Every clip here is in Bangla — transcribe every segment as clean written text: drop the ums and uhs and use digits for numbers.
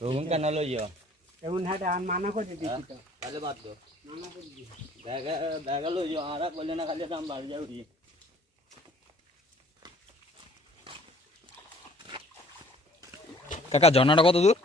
রুম কেন লইও এমন হাতে আর মানা করে দিছি তো তাহলে বাদ দাও মানা করে দিছি ব্যাগ লইও আর বললে না খালি দাম বাড়ি যাবি কাকা ঝর্ণাটা কত দূর?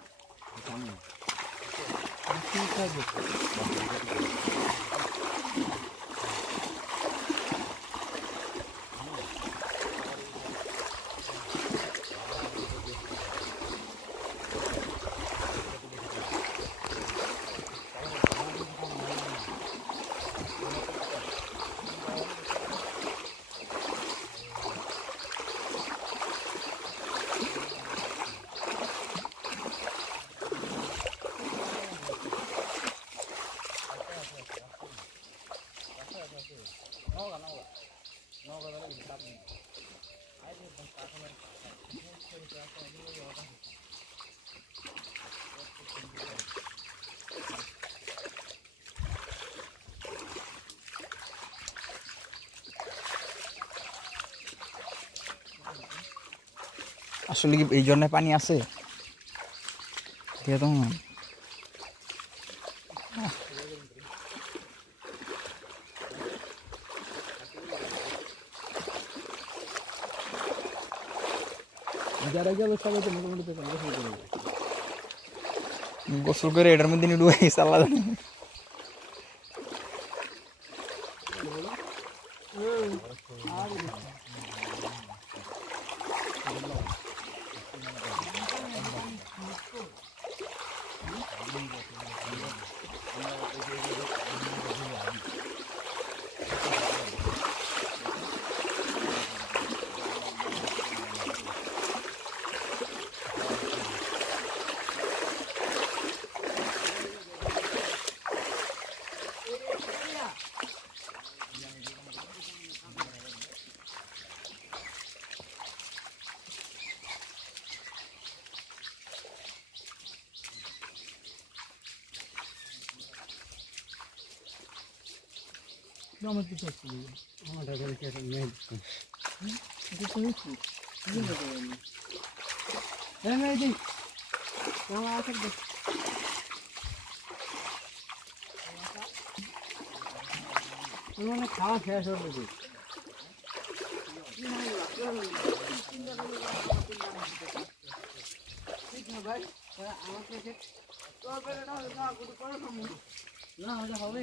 আসলে কি এই জন্য পানি আছে? গোসল করে এটার মধ্যে নিয়ে ডুবে গেছে আল্লাহ জানে। খাওয়া শেষ হলো ভাই আমাকে না হবে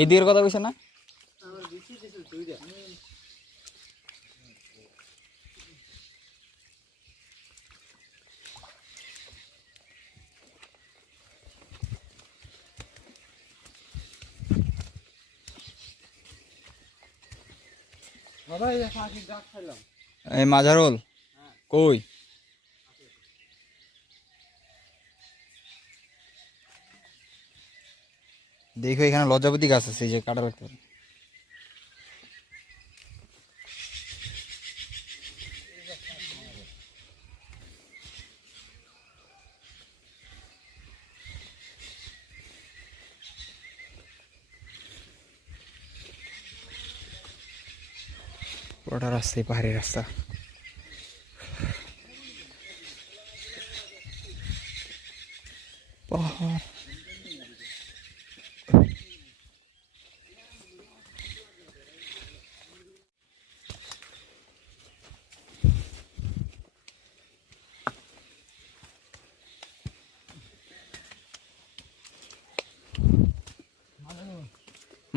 এই দিকের কথা বলছে না? এই মাঝারোল কই? দেখো এখানে লজ্জাপতি গাছ আছে, যে কাটা রাখতে পারে। পুরোটা রাস্তায় পাহাড়ি রাস্তা। পাহাড়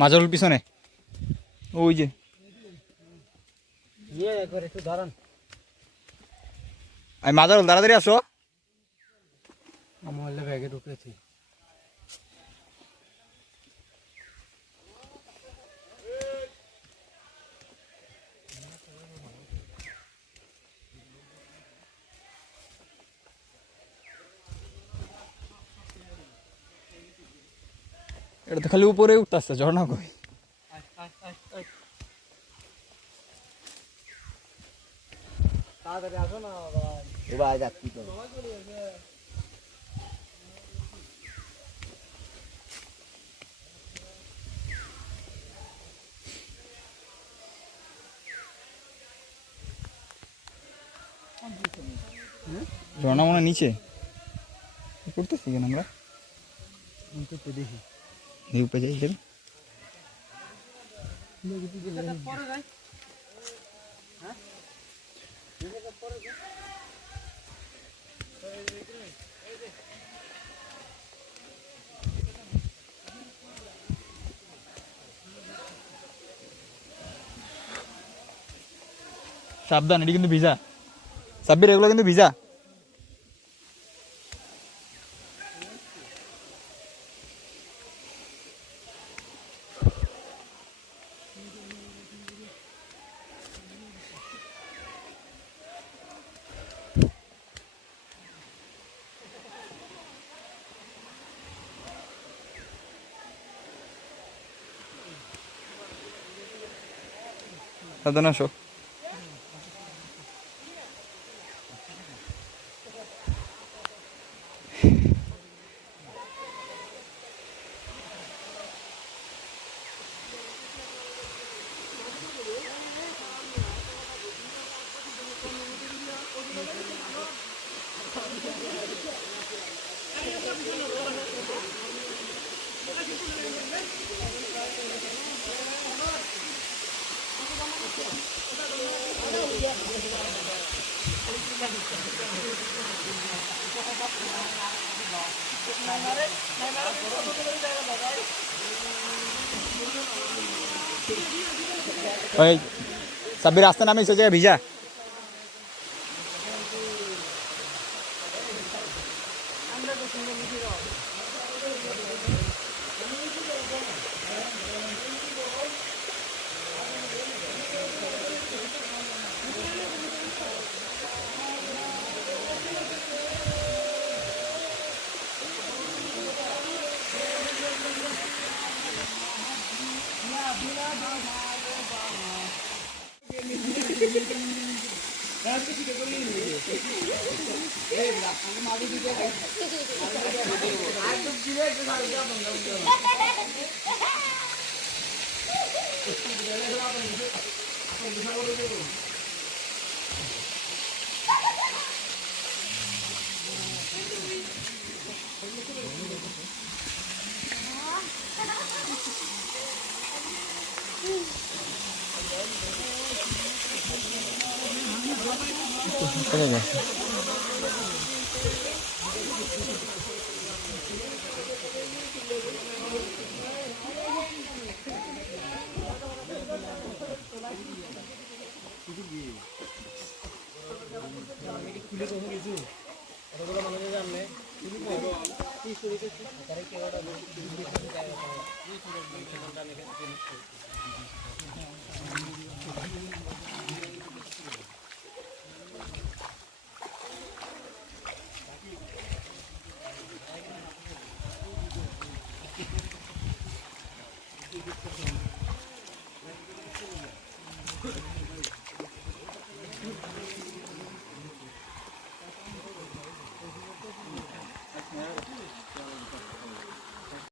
মাজারুল পিছনে ওই যে ইয়ে করে একটু দাঁড়ান। আমি মাজারুল তাড়াতাড়ি আসো। আমার ব্যাগে ঢুকেছি। এটা তো খালি উপরে উঠতে আসছে, ঝর্ণা কই? তাড়াতাড়ি আসো না ভাই। ভাই যাচ্ছি তো। ঝর্ণা মনে হয় নিচে করতেছি কেন আমরা দেখি এই উপরে যাই হিসেবে। সাবধান, এটি কিন্তু ভিজা। সাব্বির এগুলো কিন্তু ভিজা। সাবধান আসো। ওই সাব্বির রাস্তা নামে এসে যায় ভিজা।